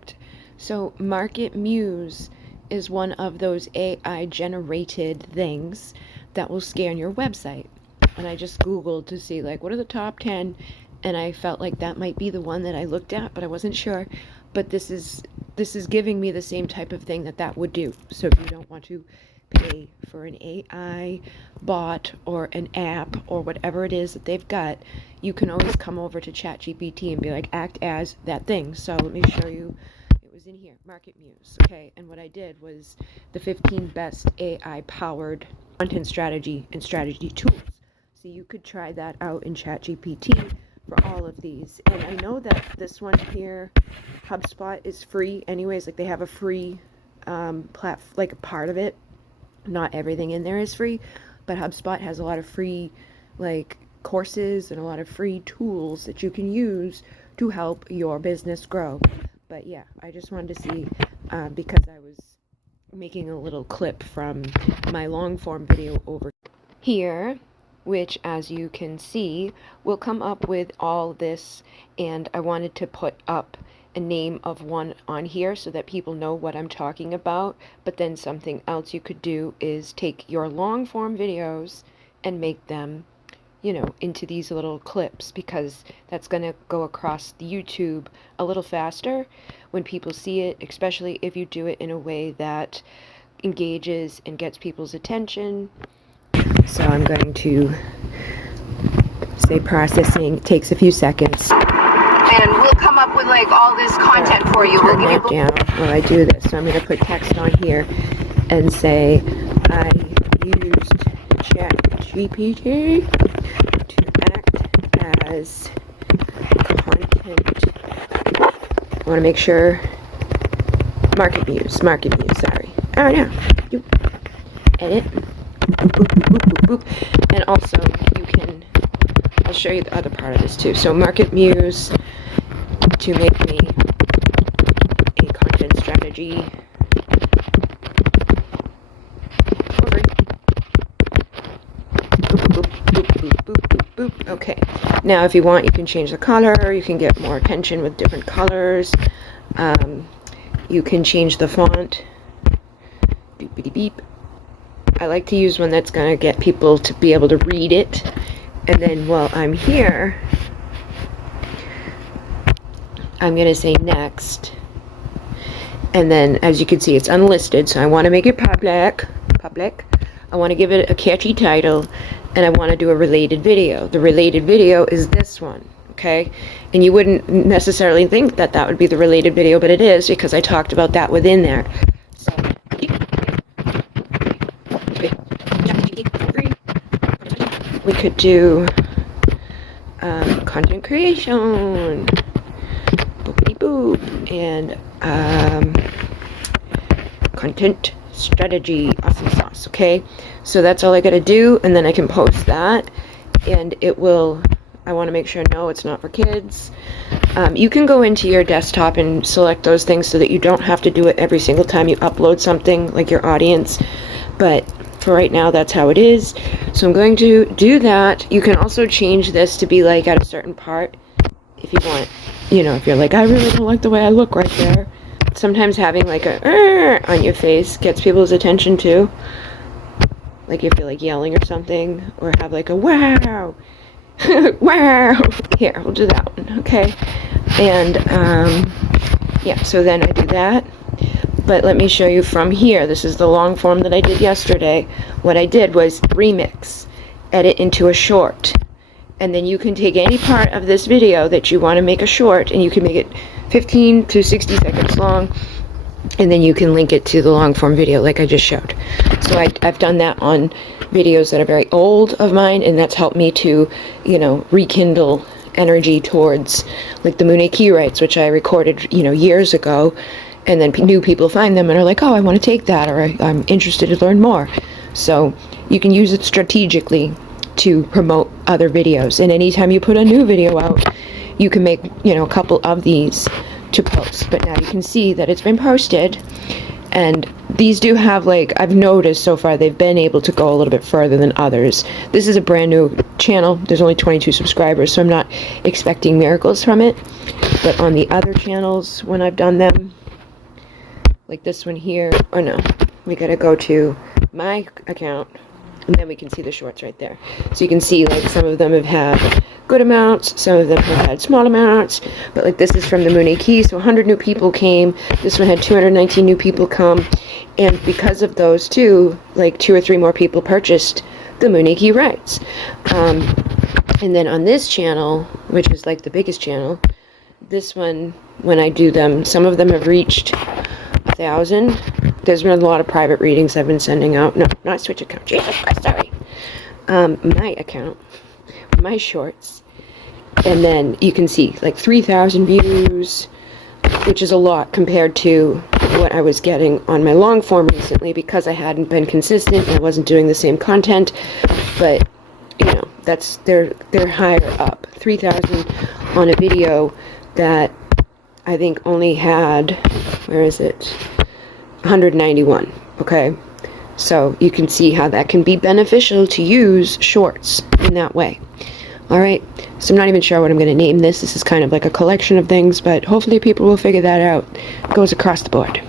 correct. So Market Muse is one of those AI generated things that will scan your website. And I just Googled to see like what are the top 10, and I felt like that might be the one that I looked at, but I wasn't sure. But this is giving me the same type of thing that that would do. So if you don't want to pay for an AI bot or an app or whatever it is that they've got, you can always come over to ChatGPT and be like, act as that thing. So let me show you. It was in here, Market Muse. Okay, and what I did was the 15 best AI powered content strategy and strategy tools. So you could try that out in ChatGPT for all of these. And I know that this one here, HubSpot, is free anyways. Like they have a free like a part of it. Not everything in there is free, but HubSpot has a lot of free like courses and a lot of free tools that you can use to help your business grow. But yeah, I just wanted to see because I was making a little clip from my long form video over here, which as you can see will come up with all this, and I wanted to put up a name of one on here so that people know what I'm talking about. But then something else you could do is take your long form videos and make them, you know, into these little clips, because that's going to go across the YouTube a little faster when people see it, especially if you do it in a way that engages and gets people's attention. So I'm going to say processing. It takes a few seconds. And we'll come up with like all this content for you. We'll Turn give that you down while I do this. So I'm going to put text on here and say I used ChatGPT to act as content. I want to make sure Market Muse, sorry. Oh no, you edit. Boop, boop, boop, boop, boop. And also you can, I'll show you the other part of this too. So Market Muse to make me a content strategy for free. Boop, boop, boop, boop, boop, boop, boop. Okay. Now if you want, you can change the color. You can get more attention with different colors. You can change the font. Beep, beep. I like to use one that's going to get people to be able to read it. And then while I'm here, I'm going to say next. And then as you can see, it's unlisted. So I want to make it public. I want to give it a catchy title. And I want to do a related video. The related video is this one. Okay. And you wouldn't necessarily think that that would be the related video, but it is, because I talked about that within there. So we could do content creation, boopity boop, and content strategy, awesome sauce. Okay, so that's all I gotta do, and then I can post that, and it will. I want to make sure, no, it's not for kids. You can go into your desktop and select those things so that you don't have to do it every single time you upload something, like your audience. But for right now, that's how it is. So I'm going to do that. You can also change this to be like at a certain part if you want. You know, if you're like, I really don't like the way I look right there. Sometimes having like a on your face gets people's attention too. Like if you're like yelling or something, or have like a wow. Wow. Here, we'll do that one. Okay. And yeah, so then I do that. But let me show you from here. This is the long form that I did yesterday. What I did was remix, edit into a short. And then you can take any part of this video that you want to make a short, and you can make it 15 to 60 seconds long. And then you can link it to the long form video like I just showed. So I've done that on videos that are very old of mine, and that's helped me to, you know, rekindle energy towards like the Moon Key Rights, which I recorded, you know, years ago. And then new people find them and are like, oh, I want to take that, or I'm interested to learn more. So you can use it strategically to promote other videos. And anytime you put a new video out, you can make, you know, a couple of these to post. But now you can see that it's been posted, And these do have, like, I've noticed so far they've been able to go a little bit further than others. This is a brand new channel. There's only 22 subscribers, so I'm not expecting miracles from it. But on the other channels, when I've done them, like this one here, oh no, we gotta go to my account, and then we can see the shorts right there. So you can see, like, some of them have had good amounts, some of them have had small amounts, but like this is from the Mooney Key, so 100 new people came. This one had 219 new people come, and because of those two, like 2 or 3 more people purchased the Mooney Key rights. And then on this channel, which is like the biggest channel, this one, when I do them, some of them have reached 1,000. There's been a lot of private readings I've been sending out. No, not Switch account. Jesus Christ, sorry. My account, my shorts, and then you can see like 3,000 views, which is a lot compared to what I was getting on my long form recently, because I hadn't been consistent and I wasn't doing the same content. But you know, that's they're higher up. 3,000 on a video that I think only had, where is it, 191. Okay, so you can see how that can be beneficial to use shorts in that way. All right, so I'm not even sure what I'm going to name this. This is kind of like a collection of things, but hopefully people will figure that out. It goes across the board.